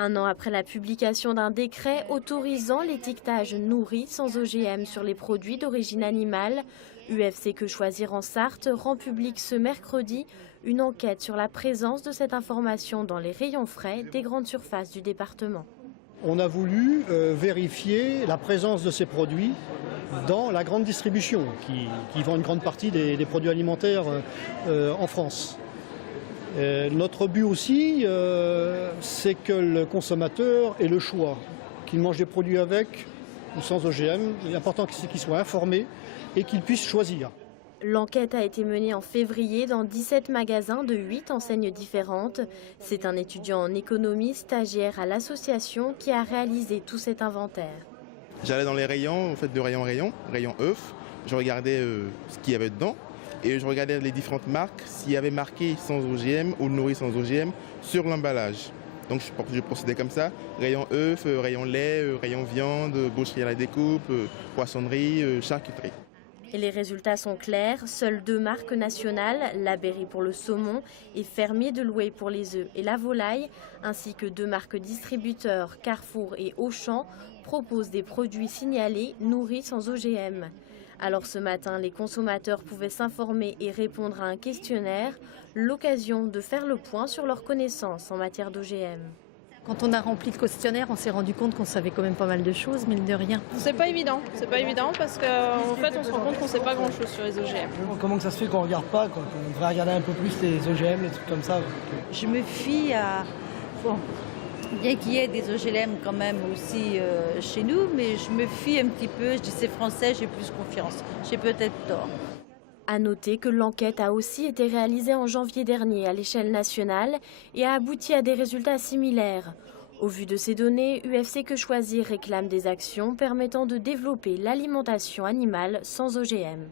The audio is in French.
Un an après la publication d'un décret autorisant l'étiquetage nourri sans OGM sur les produits d'origine animale, UFC Que Choisir en Sarthe rend public ce mercredi une enquête sur la présence de cette information dans les rayons frais des grandes surfaces du département. On a voulu vérifier la présence de ces produits dans la grande distribution qui vend une grande partie des produits alimentaires en France. Notre but aussi, c'est que le consommateur ait le choix, qu'il mange des produits avec ou sans OGM. Il est important qu'il soit informé et qu'il puisse choisir. L'enquête a été menée en février dans 17 magasins de 8 enseignes différentes. C'est un étudiant en économie, stagiaire à l'association, qui a réalisé tout cet inventaire. J'allais dans les rayons, en fait, de rayon en rayon, rayon œufs. Je regardais ce qu'il y avait dedans et je regardais les différentes marques, s'il y avait marqué sans OGM ou nourri sans OGM sur l'emballage. Donc je procédais comme ça, rayon œufs, rayon lait, rayon viande, boucherie à la découpe, poissonnerie, charcuterie. Et les résultats sont clairs, seules 2 marques nationales, La Berry pour le saumon et Fermier de Louet pour les œufs et la volaille, ainsi que 2 marques distributeurs, Carrefour et Auchan, proposent des produits signalés nourris sans OGM. Alors ce matin, les consommateurs pouvaient s'informer et répondre à un questionnaire, l'occasion de faire le point sur leurs connaissances en matière d'OGM. Quand on a rempli le questionnaire, on s'est rendu compte qu'on savait quand même pas mal de choses, mine de rien. C'est pas évident parce qu'en fait on se rend compte qu'on sait pas grand chose sur les OGM. Comment que ça se fait qu'on regarde pas, quoi, qu'on devrait regarder un peu plus les OGM, les trucs comme ça. Je me fie à... Bon, bien qu'il y ait des OGM quand même aussi chez nous, mais je me fie un petit peu, je dis c'est français, j'ai plus confiance. J'ai peut-être tort. À noter que l'enquête a aussi été réalisée en janvier dernier à l'échelle nationale et a abouti à des résultats similaires. Au vu de ces données, UFC Que Choisir réclame des actions permettant de développer l'alimentation animale sans OGM.